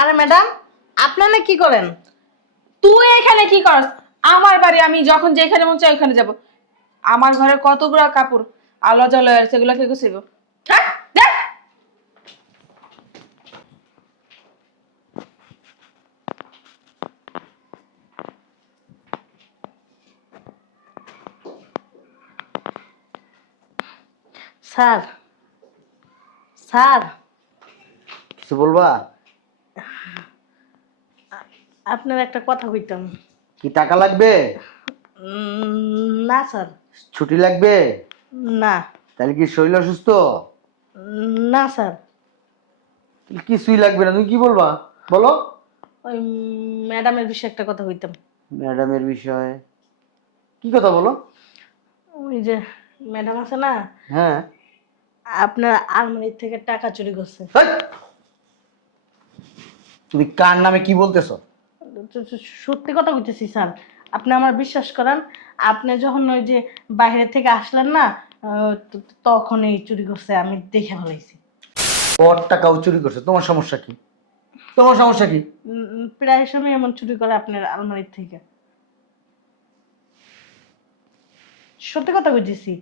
আরে ম্যাডাম, আপনারা কি করেন? তুই এখানে কি করস? আমার বাড়ি, আমি যখন যেখানে মন চাই ওখানে যাব। আমার ঘরে কতগুলো কাপড় আলো জ্বলে সেগুলো কে গুছিব? হ্যাঁ, দেখ। স্যার, স্যার, কিছু বলবা? আপনার একটা কথা কইতাম। কি টাকা লাগবে? না স্যার। ছুটি লাগবে? না। তাহলে কি শরীর অসুস্থ? না স্যার। তাহলে কিছুই লাগবে না, তুমি কি বলবা বলো? ওই ম্যাডামের বিষয়ে একটা কথা কইতাম। ম্যাডামের বিষয়ে কি কথা বলো? ওই যে ম্যাডাম আছে না, হ্যাঁ। আপনার আলমারি থেকে টাকা চুরি করছে। হেই! তুমি কার নামে কি বলতেছো? সত্যি কথা কইতেছি স্যার, আপনি আমার বিশ্বাস করেন। আপনি যখন ওই যে বাইরে থেকে আসলেন না, তখন এই চুরি করছে, আমি দেখে ফেলাইছি। ওর টাকাও চুরি করছে, তোমার সমস্যা কি? তোমার সমস্যা কি? প্রায় সময় এমন চুরি করে আপনার আলমারির থেকে। সত্যি কথা বুঝেছি।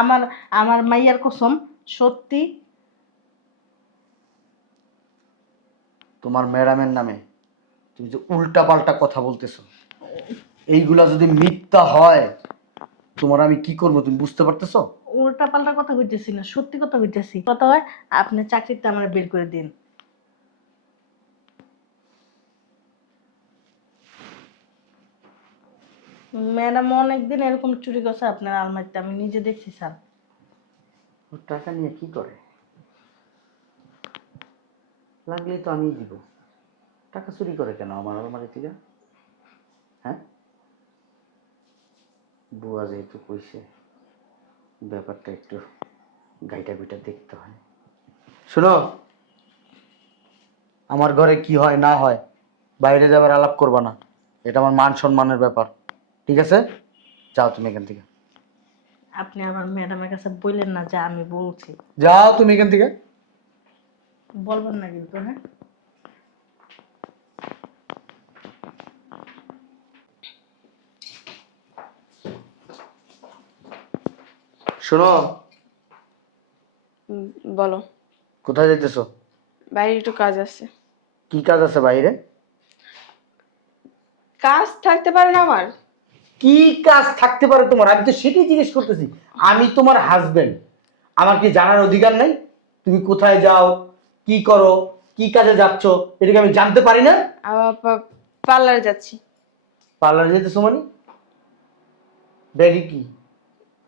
আমার আমার মাইয়ার কসম, সত্যি। তোমার ম্যাডামের নামে তুমি যে উল্টা পাল্টা কথা বলতেছো, এইগুলা যদি মিথ্যা হয় তোমার আমি কি করব তুমি বুঝতে পারতেছো? উল্টা পাল্টা কথা কইতেছি না, সত্যি কথা কইতেছি। কথা হয় আপনি চাকরিতে আমার বের করে দিন। ম্যাডাম অনেকদিন এরকম চুরি করছে আপনার আলমারিতে, আমি নিজে দেখছি স্যার। ওর টাকা নিয়ে কি করে? লাগলেই তো আমিই দিব। টাকা চুরি করে কেন আমার আলমারি থেকে? হ্যাঁ, বুয়া যেহেতু কইছে, ব্যাপারটা একটু গাইটা গুইটা দেখতে হয়। শোনো, আমার ঘরে কি হয় না হয় বাইরে যাবার আলাপ করবা না, এটা আমার মান সম্মানের ব্যাপার, ঠিক আছে? যাও তুমি এখান থেকে, আপনি আমার ম্যাডামের কাছে বললেন না যে আমি বলছি। যাও তুমি এখান থেকে। বলবেন না কিন্তু, হ্যাঁ? শোনো, বলো। কোথায় যাইতেছো? বাইরে একটু কাজ আছে। কি কাজ আছে বাইরে? কাজ থাকতে পারে না আমার? কি কাজ থাকতে পারে তোমার? আমি তো সেটাই জিজ্ঞেস করতেছি। আমি তোমার হাজবেন্ড, আমার কি জানার অধিকার নাই তুমি কোথায় যাও, কি করো, কি কাজে যাচ্ছ? এটাকে আমি জানতে পারি না? পার্লারে যাচ্ছি। পার্লারে যেতেছো মানে? ব্যাগে কি?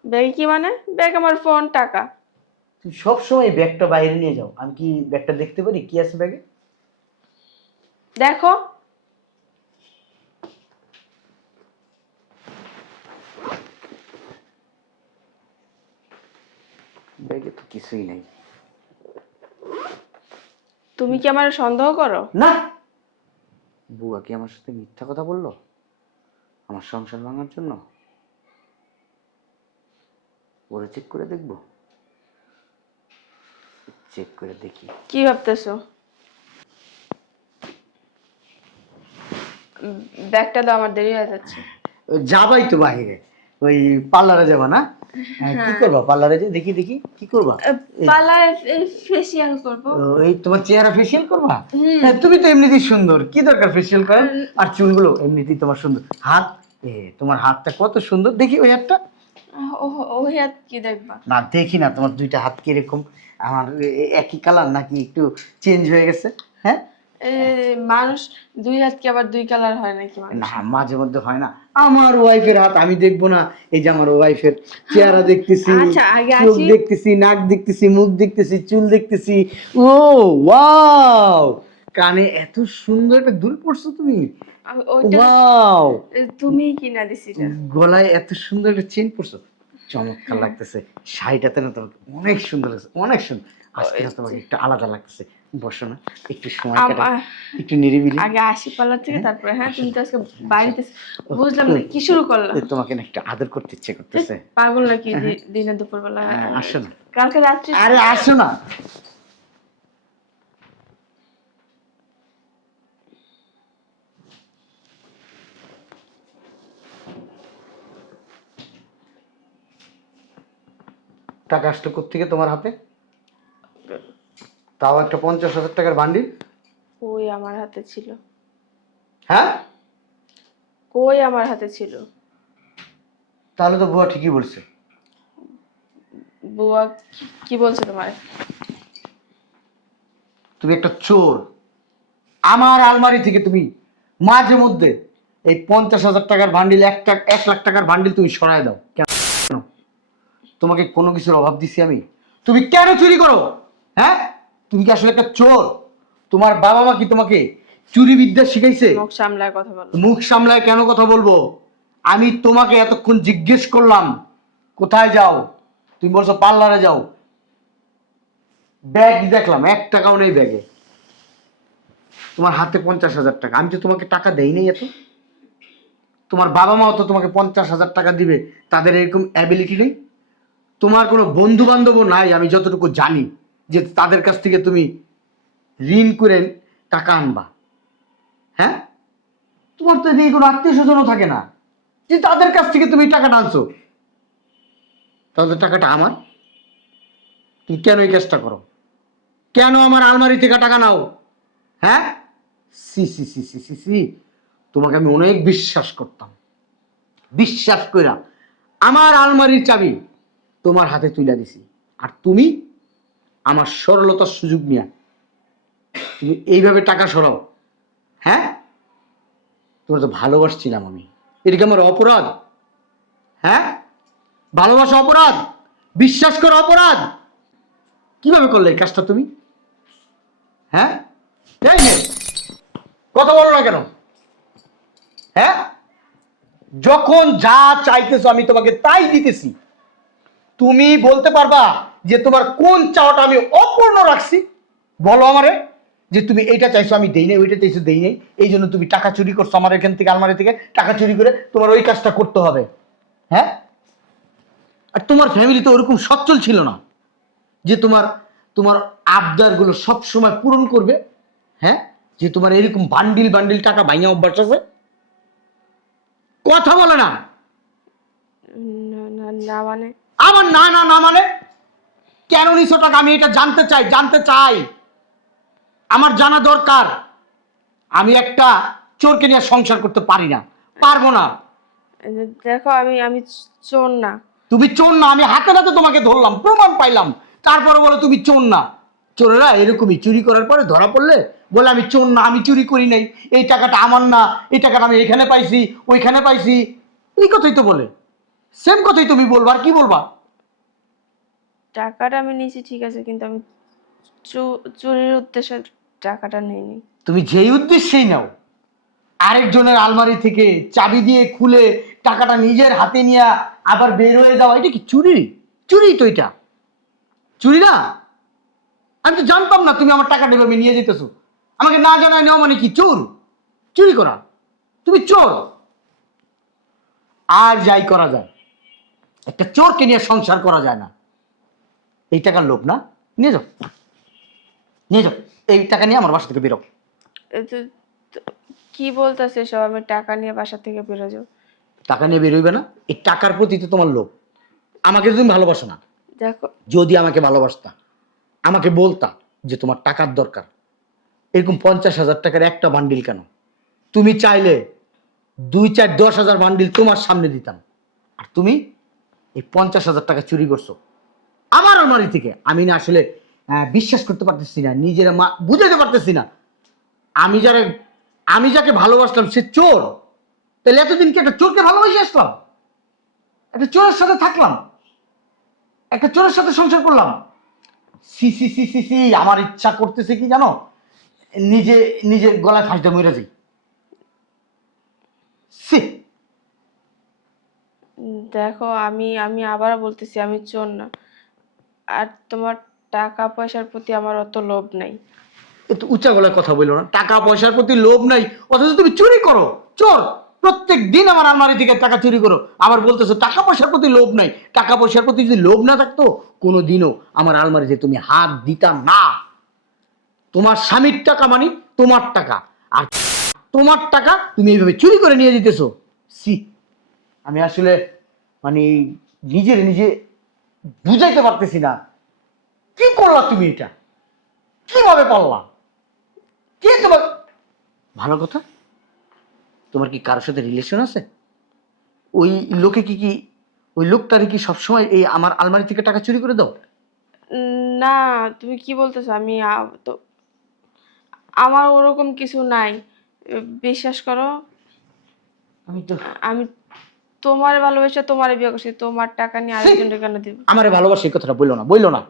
ব্যাগে কি মানে? ব্যাগ আমার ফোন, টাকা। তুমি সবসময় ব্যাগটা বাইরে নিয়ে যাও, আমি কি ব্যাগটা দেখতে পারি কি আছে ব্যাগে? দেখো। ব্যাগে তো কিছুই নেই। তুমি কি আমার সন্দেহ করো? না, বুয়া কি আমার সাথে মিথ্যা কথা বললো আমার সংসার ভাঙার জন্য? ওরে চেক করে দেখবো, চেক করে দেখি। কি ভাবতেছো? ব্যাগটা দাও, আমার দেরি হয়ে যাচ্ছে। যাবাই তো বাইরে, ওই পার্লারে যাবা না? কি করবা পার্লারে? যে দেখি দেখি কি করবা? পার্লারে ফেসিয়াল করব। এই তোমার চেহারা ফেসিয়াল করবা? হ্যাঁ, তুমি তো এমনিতেই সুন্দর, কি দরকার ফেসিয়াল করার? আর চুলগুলো এমনিতেই তোমার সুন্দর, হাত, তোমার হাতটা কত সুন্দর, দেখি ওই হাতটা। ওই হাত কি দেখবা? না দেখি না, তোমার দুইটা হাত কিরকম, আমার একই কালার নাকি একটু চেঞ্জ হয়ে গেছে? হ্যাঁ, মানুষ দুই হাত কি আবার দুই কালার হয় নাকি মানুষ? না মাঝে মধ্যে হয় না। আমার ওয়াইফের হাত আমি দেখবো না? এই যে আমার ওয়াইফের চেহারা দেখতেছি, আচ্ছা, আগে চোখ আসি। দেখতেছি, নাক দেখতেছি, মুখ দেখতেছি, চুল দেখতেছি। ও ওয়াও, কানে এত সুন্দর একটা দুল পরছো তুমি। ওইটা ওয়াও, তুমি কিনা দিছিলা। গলায় এত সুন্দর একটা চেন পরছো, চমৎকার লাগতেছে। শাড়িটাতে না তোমাকে অনেক সুন্দর লাগছে, অনেক সুন্দর। আজকে না তোমাকে একটু আলাদা লাগতেছে। বসো না, একটু সময় কাটাই, একটু নিরিবিলি। আগে আসি পার্লার থেকে, তারপরে। হ্যাঁ, আসো। তুমি তো আজকে বাড়িতে বুঝলাম না কি শুরু করলা। তোমাকে না একটু আদর করতে ইচ্ছে করতেছে। পাগল নাকি দিনে দুপুর বেলা? আসো না। কালকে রাত্রি। আরে আসো না। টাকা আসলো কোত্থেকে তোমার হাতে? তাও একটা 50,000 টাকার বান্ডিল। কই আমার হাতে ছিল, হ্যাঁ, কই আমার হাতে ছিল। তাহলে তো বুয়া ঠিকই বলছে। বুয়া কি বলছে তোমার? তুমি একটা চোর। আমার আলমারি থেকে তুমি মাঝে মধ্যে এই 50,000 টাকার বান্ডিল, 1 লাখ টাকার বান্ডিল তুমি সরায় দাও কেন? তোমাকে কোনো কিছুর অভাব দিছি আমি? তুমি কেন চুরি করো? হ্যাঁ, তুমি কি আসলে একটা চোর? তোমার বাবা মা কি তোমাকে চুরি বিদ্যা শিখাইছে? মুখ সামলায় কথা বলো। মুখ সামলায় কেন কথা বলবো? আমি তোমাকে এতক্ষণ জিজ্ঞেস করলাম কোথায় যাও, তুমি বলছো পার্লারে যাও। ব্যাগ দেখলাম 1 টাকাও নেই ব্যাগে। তোমার হাতে 50,000 টাকা, আমি তো তোমাকে টাকা দেই নাই এত। তোমার বাবা মাও তো তোমাকে 50,000 টাকা দিবে, তাদের এরকম অ্যাবিলিটি নেই। তোমার কোনো বন্ধু বান্ধবও নাই আমি যতটুকু জানি যে তাদের কাছ থেকে তুমি ঋণ করে টাকা আনবা। হ্যাঁ, তোমার তো এদিকে কোনো আত্মীয় স্বজনও থাকে না যে তাদের কাছ থেকে তুমি টাকাটা আনছো। তাদের টাকাটা আমার। তুমি কেন এই কাজটা করো? কেন আমার আলমারি থেকে টাকা নাও? হ্যাঁ, সি সি সি সি সি সি, তোমাকে আমি অনেক বিশ্বাস করতাম। বিশ্বাস কইরা আমার আলমারির চাবি তোমার হাতে তুলে দিছি, আর তুমি আমার সরলতার সুযোগ নিয়ে তুমি এইভাবে টাকা সরাও। হ্যাঁ, তোমার তো ভালোবাসছিলাম আমি, এটা কি আমার অপরাধ? হ্যাঁ, ভালোবাসা অপরাধ? বিশ্বাস করা অপরাধ? কিভাবে করলে এই কাজটা তুমি? হ্যাঁ, এই নে, কথা বলো না কেন? হ্যাঁ, যখন যা চাইতেছো আমি তোমাকে তাই দিতেছি। তুমি বলতে পারবা যে তোমার কোন চাওয়াটা আমি অপূর্ণ রাখছি? বলো আমারে যে তুমি এইটা চাইছো আমি দেই নাই, ওইটা চাইছো দেই নাই, এই জন্য তুমি টাকা চুরি করছো আমার এখান থেকে, আলমারি থেকে টাকা চুরি করে তোমার ওই কাজটা করতে হবে। হ্যাঁ, আর তোমার ফ্যামিলি তো ওরকম সচ্ছল ছিল না যে তোমার তোমার আবদারগুলো সব সময় পূরণ করবে। হ্যাঁ, যে তোমার এরকম বান্ডিল বান্ডিল টাকা ভাঙা অভ্যাস আছে। কথা বলে না। না না না মানে? আমার না না না মানে কেন নিছো টাকা? আমি এটা জানতে চাই, জানতে চাই, আমার জানা দরকার। আমি একটা চোরকে নিয়ে সংসার করতে পারি না, পারবো না। দেখো আমি আমি চোর না। তুমি চোর না, আমি হাতে নাতে তোমাকে ধরলাম, প্রমাণ পাইলাম, তারপরে বলে তুমি চোর না। চোরেরা এরকমই, চুরি করার পরে ধরা পড়লে বলে আমি চোর না, আমি চুরি করি নাই, এই টাকাটা আমার না, এই টাকাটা আমি এখানে পাইছি, ওইখানে পাইছি, এই কথাই তো বলে। সেম কথাই তুমি বলবা, আর কি বলবা? টাকাটা আমি নিয়েছি ঠিক আছে, কিন্তু আমি চুরির উদ্দেশ্যে টাকাটা নিইনি। তুমি যেই উদ্দেশ্যেই নাও, আরেকজনের আলমারি থেকে চাবি দিয়ে খুলে টাকাটা নিজের হাতে নিয়ে আবার বের হয়ে যাওয়া, এটা কি চুরি? চুরি তো এটা, চুরি না? আমি তো জানতাম না তুমি আমার টাকা এভাবে নিয়ে যেতেছো। আমাকে না জানায় নেওয়া মানে কি চোর? চুরি করা? তুমি চোর। আর যাই করা যায়, একটা চোরকে নিয়ে সংসার করা যায় না। এই টাকার লোভ না, নিয়ে যাও, নিয়ে যাও, এই টাকা নিয়ে আমার বাসা থেকে বেরো। এ তো কি বলতেছে সব? আমি টাকা নিয়ে বাসা থেকে বেরো যাবো? টাকা নিয়ে বেরোইবে না? এই টাকার প্রতি তো তোমার লোভ। আমাকে তো তুমি ভালোবাসো না। দেখো, যদি আমাকে ভালোবাসতা আমাকে বলতা যে তোমার টাকার দরকার। এরকম 50,000 টাকার একটা বান্ডিল কেন? তুমি চাইলে 2, 4, 10,000 বান্ডিল তোমার সামনে দিতাম। আর তুমি এই 50,000 টাকা চুরি করছো আমার আলমারি থেকে। আমি না আসলে বিশ্বাস করতে পারতেছি না, নিজের মা বুঝাতে পারতেছি না। আমি যাকে ভালোবাসলাম সে চোর। তাহলে এতদিন কি একটা চোরকে ভালোবাসে আসলাম? একটা চোরের সাথে থাকলাম, একটা চোরের সাথে সংসার করলাম। সি সি সি সি সি, আমার ইচ্ছা করতেছে কি জানো, নিজে নিজের গলায় ফাঁসটা মরে যাই। সি, দেখো আমি আমি আবারও বলতেছি আমি চোর না। আর তোমার টাকা পয়সার প্রতি আমার অত লোভ নাই। একটু উঁচা গলায় কথা বললো না। টাকা পয়সার প্রতি লোভ নাই, অথচ তুমি চুরি করো। চোর, প্রত্যেক দিন আমার আলমারি থেকে টাকা চুরি করো, আবার বলতেছো টাকা পয়সার প্রতি লোভ নাই। টাকা পয়সার প্রতি যদি লোভ না থাকতো কোনো দিনও আমার আলমারিতে তুমি হাত দিতা না। তোমার স্বামীর টাকা মানে তোমার টাকা, আর তোমার টাকা তুমি এইভাবে চুরি করে নিয়ে যেতেছো। সি, আমি আসলে মানে নিজে বুঝাইতে পারতেছি না। কি করলা তুমি এটা? কিভাবে পারলা? কে তোমার? ভালো কথা, তোমার কি কারোর সাথে রিলেশন আছে? ওই লোকে কি ওই লোকটারে কি সবসময় এই আমার আলমারি থেকে টাকা চুরি করে দাও? না, তুমি কি বলতেছো? আমি তো আমার ওরকম কিছু নাই। বিশ্বাস করো, আমি তো আমি তোমার ভালোবাসা তোমার বিয়ে করছি, তোমার টাকা নিয়ে আরেকজনকে কেন দিব? আমারে ভালোবাসি, এই কথাটা বললো না,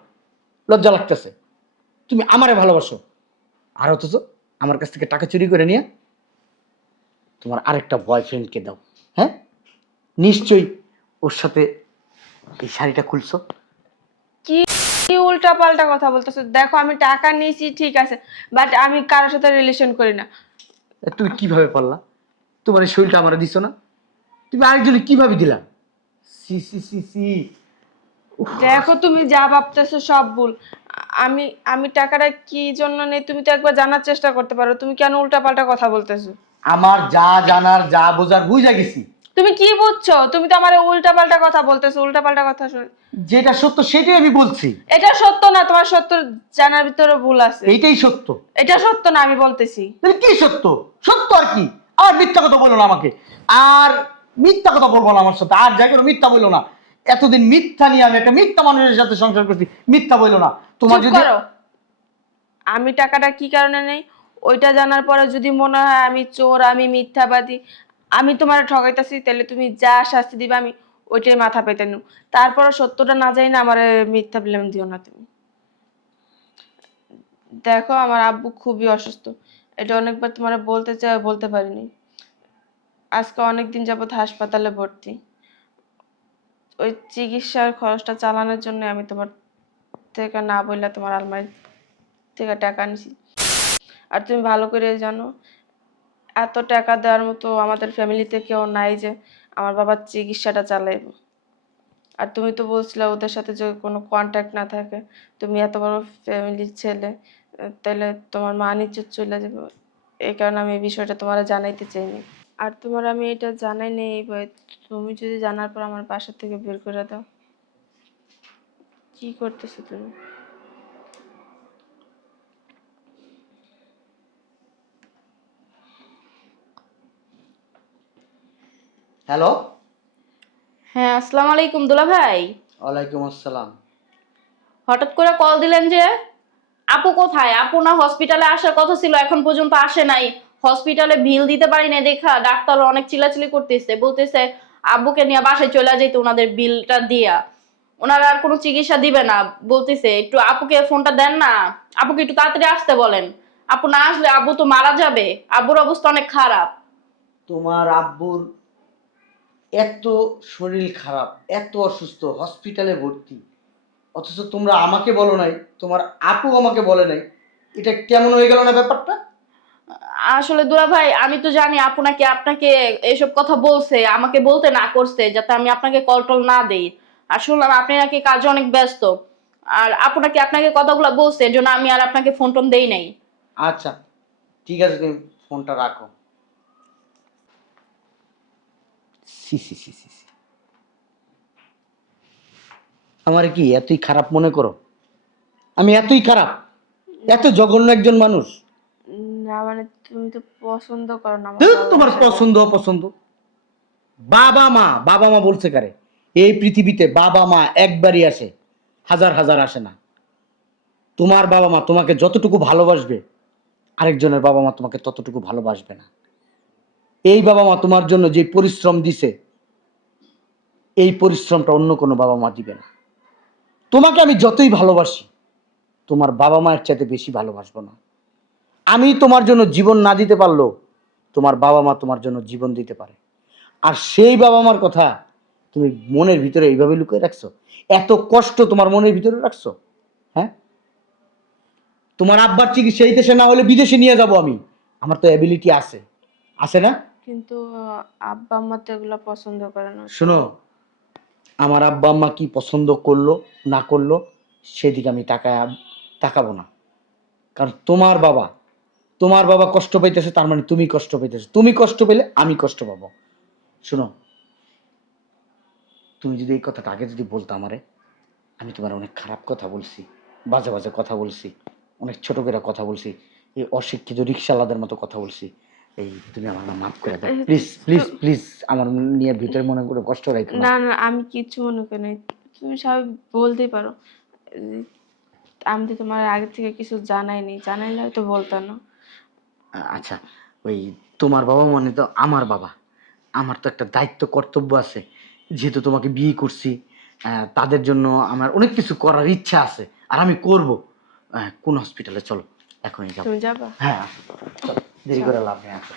লজ্জা লাগতেছে। তুমি আমারে ভালোবাসো, আর অথচ আমার কাছ থেকে টাকা চুরি করে নিয়ে তোমার আরেকটা বয়ফ্রেন্ডকে দাও। হ্যাঁ, নিশ্চয়ই ওর সাথে এই শাড়িটা খুলছো। কি কি উল্টা পাল্টা কথা বলতেছো? দেখো, আমি টাকা নিয়েছি ঠিক আছে, বাট আমি কারোর সাথে রিলেশন করি না। তুমি কিভাবে পারলা? তোমার এই শরীরটা আমার দিছো না, তুমি আরেকজনে কিভাবে দিলা? সি সি সি সি। দেখো, তুমি যা ভাবতেছো সব ভুল। আমি আমি টাকাটা কি জন্য নেই তুমি তো একবার জানার চেষ্টা করতে পারো। তুমি কেন উল্টা পাল্টা কথা বলতেছো? আমার যা জানার যা বোঝার বুঝা গেছি। তুমি কি বুঝছো? তুমি তো আমার উল্টা পাল্টা কথা বলতেছো, উল্টা পাল্টা কথা শুনে। যেটা সত্য সেটাই আমি বলছি। এটা সত্য না, তোমার সত্য জানার ভিতরে ভুল আছে। এইটাই সত্য। এটা সত্য না, আমি বলতেছি। তাহলে কি সত্য? সত্য আর কি? আর মিথ্যা কথা বলো না আমাকে। আর মিথ্যা কথা বলবো না আমার সাথে। আর যাই করো মিথ্যা বললো না। এতদিন মিথ্যা নিয়ে আমি একটা মিথ্যা মানুষের সাথে সংসার করছি, মিথ্যা বললো না। তোমার চুপ যদি করো। আমি টাকাটা কি কারণে নেই ওইটা জানার পরে যদি মনে হয় আমি চোর, আমি মিথ্যাবাদী, আমি তোমার ঠকাইতেছি, তাহলে তুমি যা শাস্তি দিবা আমি ওইটাই মাথা পেতে নেব। তারপরে সত্যটা না যাই না আমার মিথ্যা ব্লেম দিও না তুমি। দেখো, আমার আব্বু খুবই অসুস্থ। এটা অনেকবার তোমার বলতে চাই, বলতে পারিনি। আজকে অনেক দিন যাবত হাসপাতালে ভর্তি। ওই চিকিৎসার খরচটা চালানোর জন্য আমি তোমার থেকে না বললে তোমার আলমারি থেকে টাকা নিছি। আর তুমি ভালো করে জানো, এত টাকা দেওয়ার মতো আমাদের ফ্যামিলিতে কেউ নাই যে আমার বাবার চিকিৎসাটা চালাইব। আর তুমি তো বলছিলে ওদের সাথে যদি কোনো কন্ট্যাক্ট না থাকে, তুমি এত বড় ফ্যামিলির ছেলে, তাহলে তোমার মান ইজ্জত চলে যাবে। এই কারণে আমি এই বিষয়টা তোমার জানাইতে চাইনি। আর তোমার আমি এটা জানাই নেই এই ভয়ে তুমি যদি জানার পর আমার বাসা থেকে বের করে দাও। কি করতেছো তুমি? হ্যালো। হ্যাঁ, আসসালামু আলাইকুম দুলা ভাই। ওয়ালাইকুম আসসালাম। হঠাৎ করে কল দিলেন যে? আপু কোথায়? আপু না হসপিটালে আসার কথা ছিল, এখন পর্যন্ত আসে নাই। হসপিটালে বিল দিতে পারি না দেখা ডাক্তার অনেক চিল্লাচিল্লি করতেছে, বলতেছে আব্বুকে নিয়ে বাসায় চলে যেতে ওনাদের বিলটা দিয়া। ওনারা আর কোনো চিকিৎসা দিবে না, বলতেছে একটু আপুকে ফোনটা দেন না, আপুকে একটু তাড়াতাড়ি আসতে বলেন। আপু না আসলে আব্বু তো মারা যাবে, আব্বুর অবস্থা অনেক খারাপ। তোমার আব্বুর এত শরীর খারাপ, এত অসুস্থ, হসপিটালে ভর্তি, অথচ তোমরা আমাকে বলো নাই, তোমার আপু আমাকে বলে নাই। এটা কেমন হয়ে গেল না ব্যাপারটা? আসলে দুলা ভাই, আমি তো জানি আপনাকে আপনাকে এইসব কথা বলছে, আমাকে বলতে না করছে যাতে আমি আপনাকে কল টল না দেই। আর শুনলাম আপনি নাকি কাজে অনেক ব্যস্ত, আর আপনাকে আপনাকে কথাগুলো বলছে, এর জন্য আমি আর আপনাকে ফোন টোন দেই নাই। আচ্ছা, ঠিক আছে, তুমি ফোনটা রাখো। সি সি সি সি সি। আমার কি এতই খারাপ মনে করো? আমি এতই খারাপ, এত জঘন্য একজন মানুষ? না মানে তুমি তো পছন্দ করো না আমার ধুর, বাবার তোমার সাথে। পছন্দ অপছন্দ। বাবা মা বলছে কারে? এই পৃথিবীতে বাবা মা একবারই আসে, হাজার হাজার আসে না। তোমার বাবা মা তোমাকে যতটুকু ভালোবাসবে, আরেকজনের বাবা মা তোমাকে ততটুকু ভালোবাসবে না। এই বাবা মা তোমার জন্য যে পরিশ্রম দিছে, এই পরিশ্রমটা অন্য কোনো বাবা মা দিবে না। তোমাকে আমি যতই ভালোবাসি, তোমার বাবা মায়ের চাইতে বেশি ভালোবাসবো না। আমি তোমার জন্য জীবন না দিতে পারলেও তোমার বাবা মা তোমার জন্য জীবন দিতে পারে। আর সেই বাবা মার কথা তুমি মনের ভিতরে এইভাবে লুকিয়ে রাখছো, এত কষ্ট তোমার মনের ভিতরে রাখছো। হ্যাঁ, তোমার আব্বার চিকিৎসা এই দেশে না হলে বিদেশে নিয়ে যাব আমি, আমার তো অ্যাবিলিটি আছে, আছে না? কিন্তু আব্বা আম্মা তো এগুলো পছন্দ করে না। শোনো, আমার আব্বা আম্মা কি পছন্দ করলো না করলো সেদিকে আমি তাকাবো না। কারণ তোমার বাবা কষ্ট পাইতেছে, তার মানে তুমি কষ্ট পাইতেছো। তুমি কষ্ট পেলে আমি কষ্ট পাবো। শোনো, তুমি যদি এই কথাটা আগে যদি বলতো আমারে, আমি তোমার অনেক খারাপ কথা বলছি, বাজে বাজে কথা বলছি, অনেক ছোট করে কথা বলছি, এই অশিক্ষিত রিক্সাওয়ালাদের মতো কথা বলছি। এই তুমি আমার না মাফ করে দাও প্লিজ প্লিজ প্লিজ। আমার নিয়ে ভিতরে মনে করে কষ্ট রাখো না। না না, আমি কিচ্ছু মনে করি নাই, তুমি স্বাভাবিক বলতেই পারো। এই, আমি তো তোমার আগে থেকে কিছু জানাইনি, জানাইলে হয়তো বলতাম না। আচ্ছা, ওই তোমার বাবা মানে তো আমার বাবা, আমার তো একটা দায়িত্ব কর্তব্য আছে। যেহেতু তোমাকে বিয়ে করছি, তাদের জন্য আমার অনেক কিছু করার ইচ্ছা আছে, আর আমি করব। কোন হসপিটালে চলো, এখনই যাবো। তুমি যাবা? হ্যাঁ আসো, চলো, দেরি করে লাভ নেই, আসো।